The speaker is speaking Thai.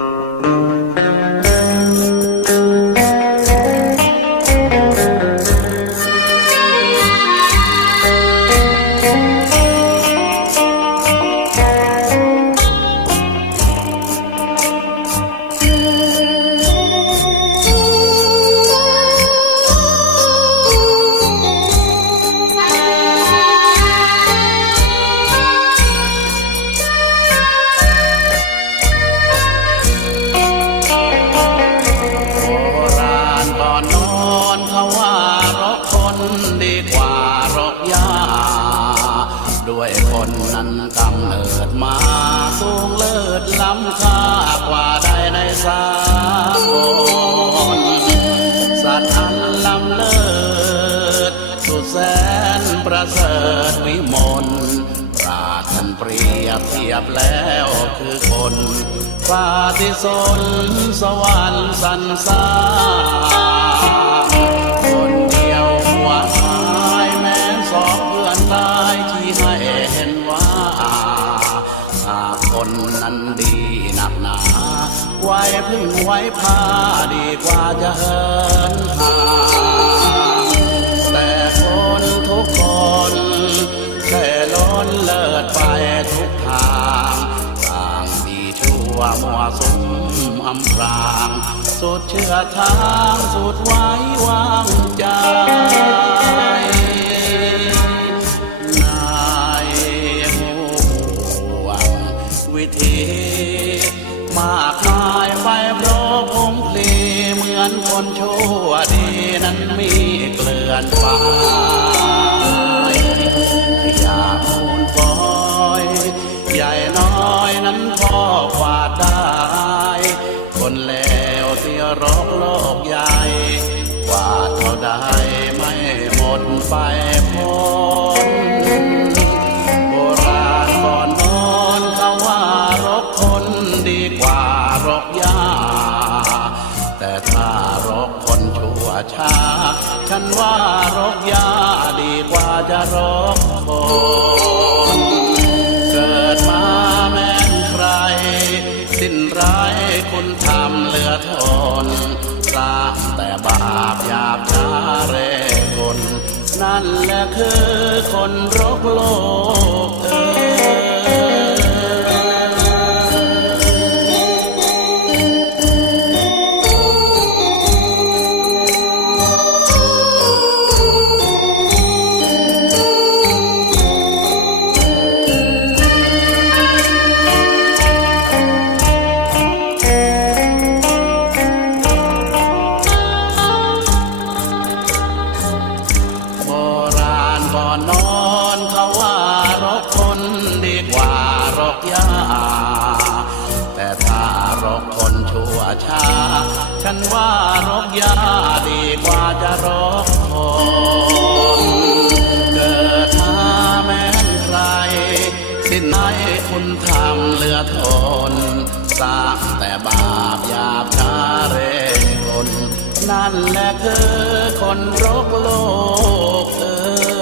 โนั้นกำเนิดมาสูงเลิศล้ำค่ากว่าใดในสากลสัตว์อันล้ำเลิศสุดแสนประเสริฐวิมลปราท่านเปรียบเทียบแล้วคือคนฟาที่สนสวรรค์สันสร้าง คนนั้นดีหนักหนา ไว้พึ่งไว้พาดีกว่าจะเหินห่างแต่คนทุกคนแค่ล้นเลิศไปทุกทางต่างดีชั่วมัวสุมอำพราง สุดเชื่อทางสุดไว้วางใจ มากมายไฟโปราะพงพลเหมือนคนชั่วดีนั้นมีเกลื่อนไปอยากมูลฟอยใหญ่น้อยนั้นพอกวาดได้ คนเลวที่รกโลกใหญ่กวาดเท่าใดไม่หมดไปพ้น ว่ารกยา แต่ถ้ารอกคนชั่วช้า ฉันว่ารอกยาดีกว่าจะรอกคนเกิดมาแม้นใคร สิ้นร้ายคุณทำเหลือทนสร้างแต่บาปหยาบช้าเร่กลนั่นแหละคือคนรกโลก ดีกว่ารกยาแต่ถ้ารกคนชั่วช้า ฉันว่ารกยาดีกว่าจะรกคนเกิดมาแม้นใคร สิ้นไหนคุณทำเหลือทนสร้างแต่บาปหยาบช้าเร่กลนั่นแหละคือคนรกโลกเออ